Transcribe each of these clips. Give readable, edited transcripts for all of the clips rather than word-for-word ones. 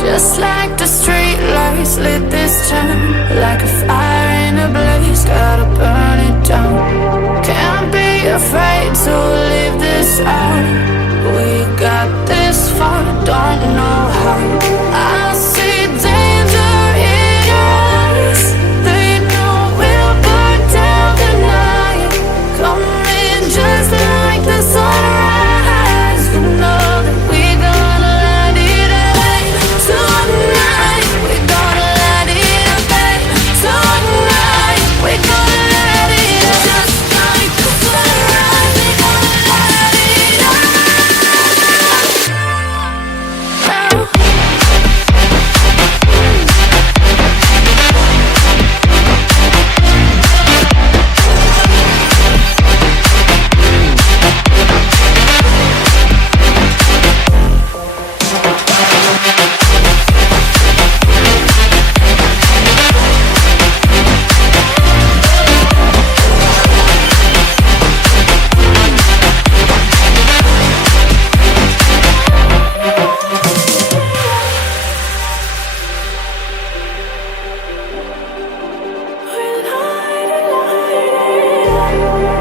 Just like the street lights lit this town, like a fire in a blaze, gotta burn it down. Can't be afraid to leave this out. We got this far, don't know how. I see danger in your eyes. They know we'll burn down the night. Coming just like the sunrise. You know that we gonna light it up tonight. We gonna light it up tonight. We gonna light it up just like the sunrise. We gonna light it up.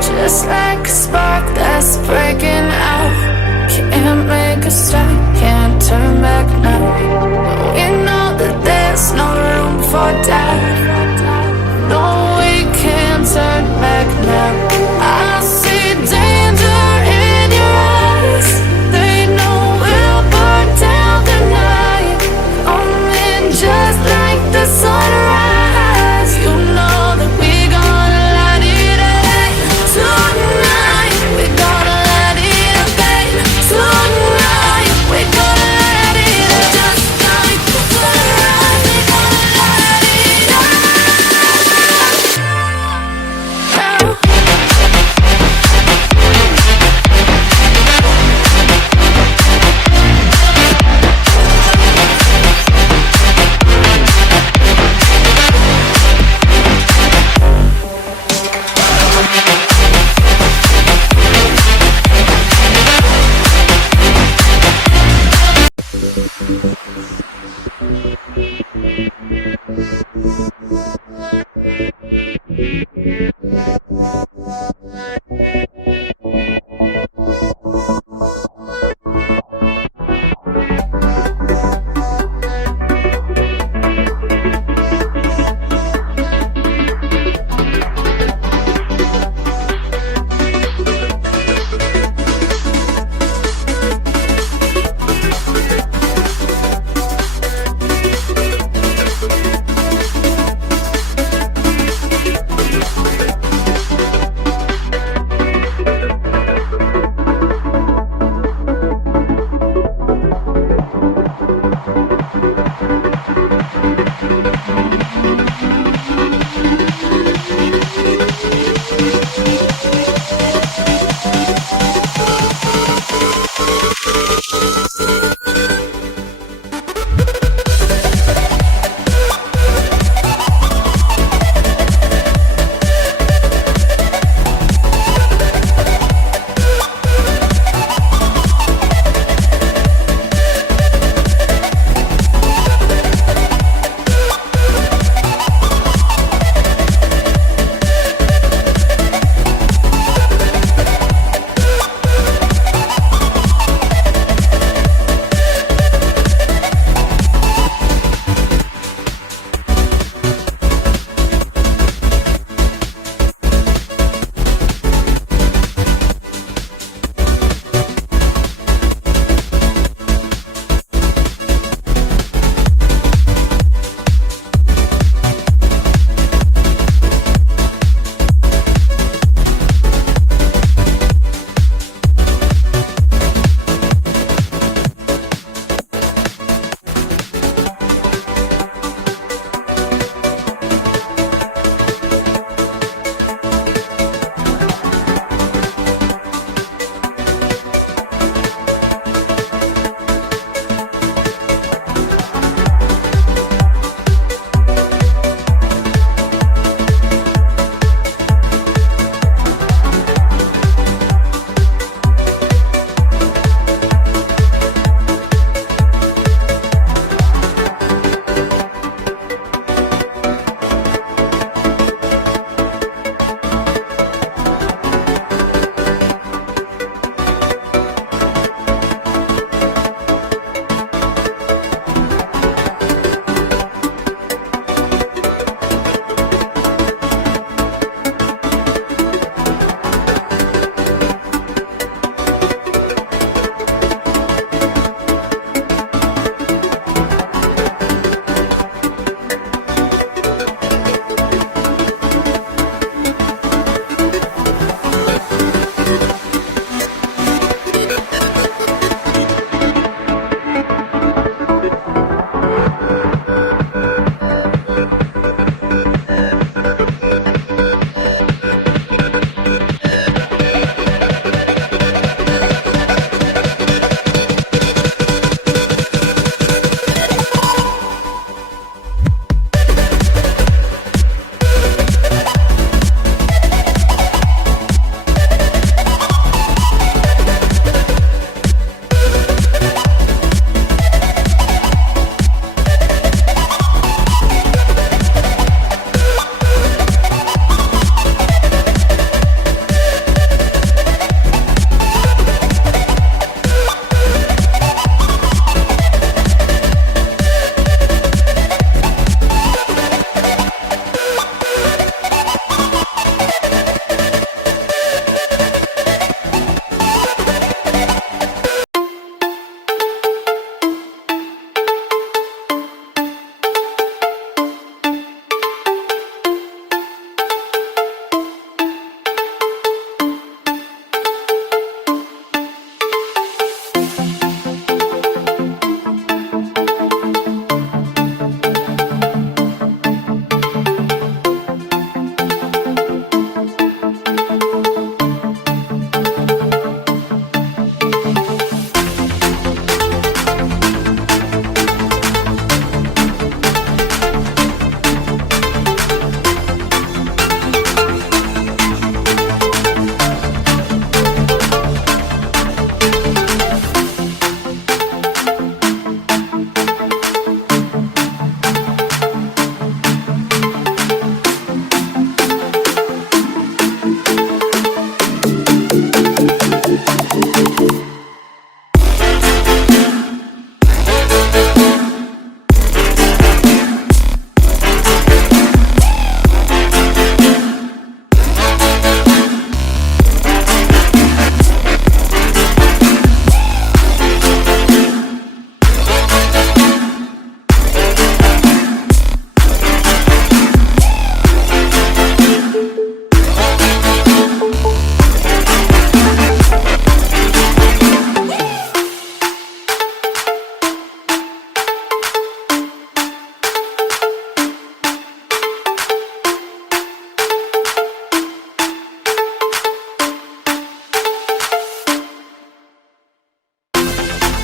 Just like a spark that's breaking out. Can't make a stop, can't turn back now. We know that there's no room for doubt. No, we can't turn back now. I see danger in your eyes. They know we'll burn down the night. Coming just like the sunrise. You know that we gonna light it up tonight. We gonna light it up tonight. We gonna light it up just like the sunrise. We gonna light it up.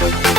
you.